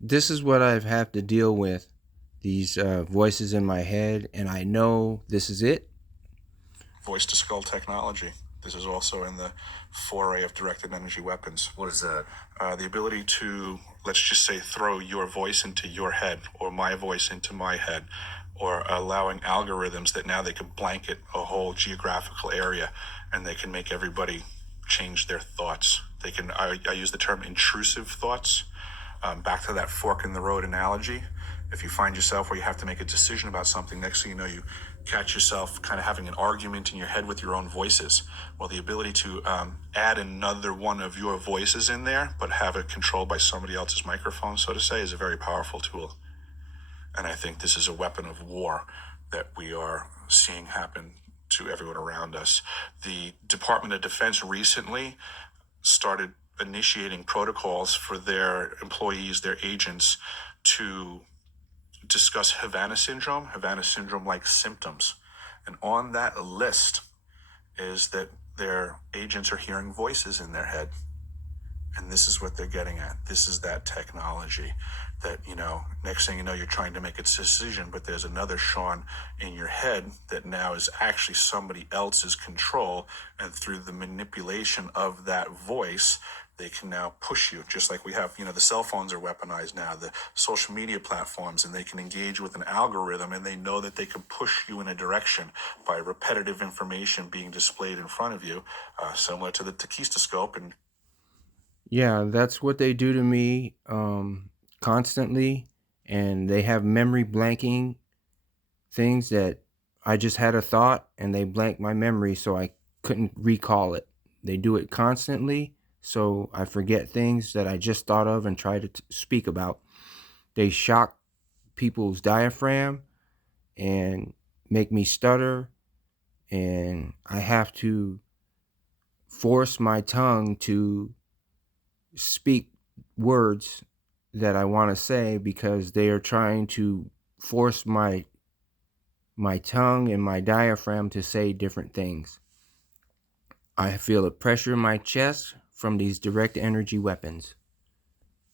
This is what I've had to deal with, these voices in my head, and I know this is it. Voice to skull technology. This is also in the foray of directed energy weapons. What is that? The ability to, let's just say, throw your voice into your head or my voice into my head, or allowing algorithms that now they can blanket a whole geographical area and they can make everybody change their thoughts. They can, I use the term intrusive thoughts. Back to that fork in the road analogy. If you find yourself where you have to make a decision about something, next thing you know, you catch yourself kind of having an argument in your head with your own voices. Well, the ability to add another one of your voices in there, but have it controlled by somebody else's microphone, so to say, is a very powerful tool. And I think this is a weapon of war that we are seeing happen to everyone around us. The Department of Defense recently started initiating protocols for their employees, their agents, to discuss Havana syndrome-like symptoms. And on that list is that their agents are hearing voices in their head. And this is what they're getting at. This is that technology that, next thing you know, you're trying to make a decision, but there's another Sean in your head that now is actually somebody else's control. And through the manipulation of that voice, they can now push you, just like we have, the cell phones are weaponized now, the social media platforms, and they can engage with an algorithm, and they know that they can push you in a direction by repetitive information being displayed in front of you, similar to the Takistoscope. And Yeah, that's what they do to me constantly. And they have memory blanking things that I just had a thought and they blank my memory so I couldn't recall it. They do it constantly, so I forget things that I just thought of and try to speak about. They shock people's diaphragm and make me stutter, and I have to force my tongue to speak words that I want to say because they are trying to force my tongue and my diaphragm to say different things. I feel a pressure in my chest from these direct energy weapons.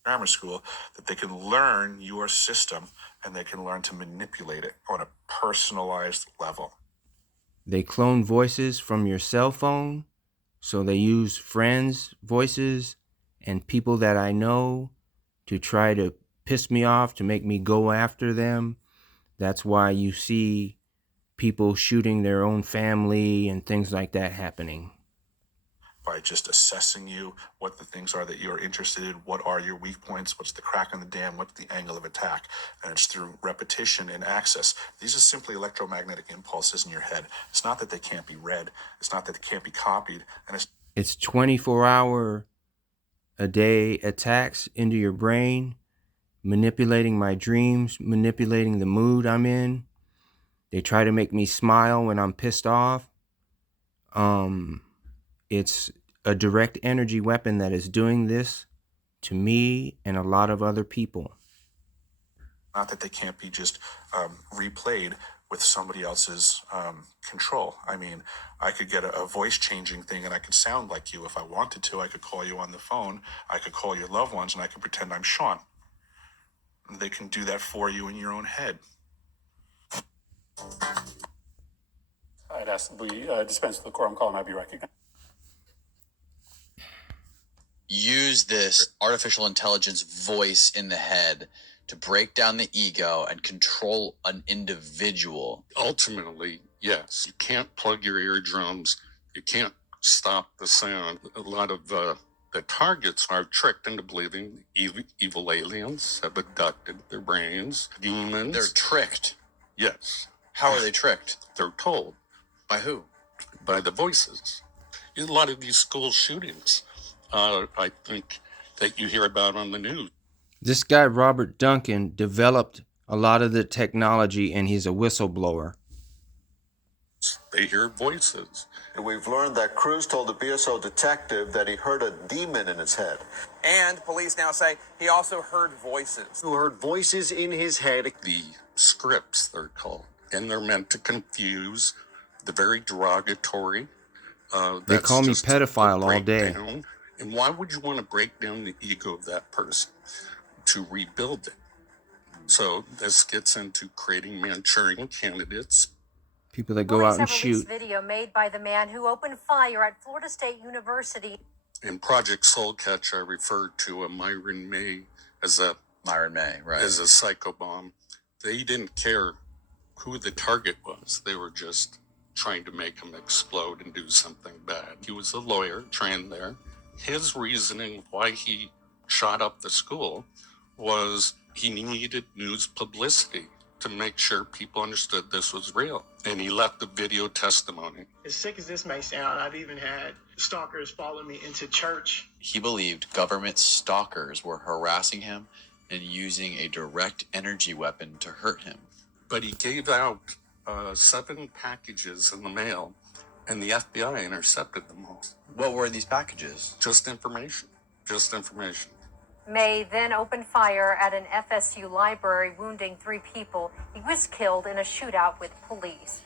grammar school, that they can learn your system and they can learn to manipulate it on a personalized level. They clone voices from your cell phone, so they use friends' voices and people that I know to try to piss me off, to make me go after them. That's why you see people shooting their own family and things like that happening. By just assessing you, what the things are that you're interested in, what are your weak points, what's the crack in the dam, what's the angle of attack. And it's through repetition and access. These are simply electromagnetic impulses in your head. It's not that they can't be read, it's not that they can't be copied, and It's 24-hour a day attacks into your brain, manipulating my dreams, manipulating the mood I'm in. They try to make me smile when I'm pissed off. It's a direct energy weapon that is doing this to me and a lot of other people. not that they can't be just replayed with somebody else's control. I mean, I could get a voice changing thing and I could sound like you if I wanted to. I could call you on the phone. I could call your loved ones and I could pretend I'm Sean. They can do that for you in your own head. I'd ask that we dispense with the quorum call and I be recognized. Use this artificial intelligence voice in the head to break down the ego and control an individual. Ultimately, yes. You can't plug your eardrums. You can't stop the sound. A lot of the targets are tricked into believing evil aliens have abducted their brains. Demons. They're tricked. Yes. How are they tricked? They're told. By who? By the voices. A lot of these school shootings, I think, that you hear about on the news. This guy, Robert Duncan, developed a lot of the technology and he's a whistleblower. They hear voices. And we've learned that Cruz told the BSO detective that he heard a demon in his head. And police now say he also heard voices. Who heard voices in his head. The scripts, they're called. And they're meant to confuse, the very derogatory. They call me pedophile all day. And why would you want to break down the ego of that person? to rebuild it. So this gets into creating Manchurian candidates. People that go out and Police have released shoot. video made by the man who opened fire at Florida State University. In Project Soulcatch, I referred to a Myron May as a psycho bomb. They didn't care who the target was. They were just trying to make him explode and do something bad. He was a lawyer trained there. His reasoning why he shot up the school was he needed news publicity to make sure people understood this was real. And he left the video testimony. As sick as this may sound, I've even had stalkers follow me into church. He believed government stalkers were harassing him and using a direct energy weapon to hurt him. But he gave out 7 packages in the mail, and the FBI intercepted them all. What were these packages? Just information. Just information. May then opened fire at an FSU library, wounding 3 people. He was killed in a shootout with police.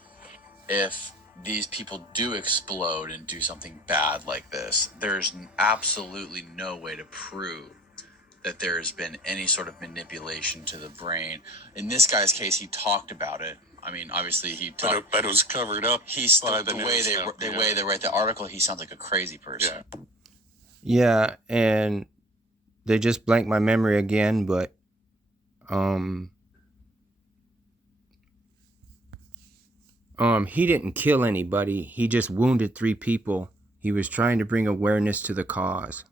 If these people do explode and do something bad like this, there's absolutely no way to prove that there has been any sort of manipulation to the brain. In this guy's case, he talked about it. I mean, obviously he talked. But it was covered up. He's by the the way news they now, the yeah. way they write the article. He sounds like a crazy person. Yeah, and they just blanked my memory again, but he didn't kill anybody. He just wounded 3 people. He was trying to bring awareness to the cause.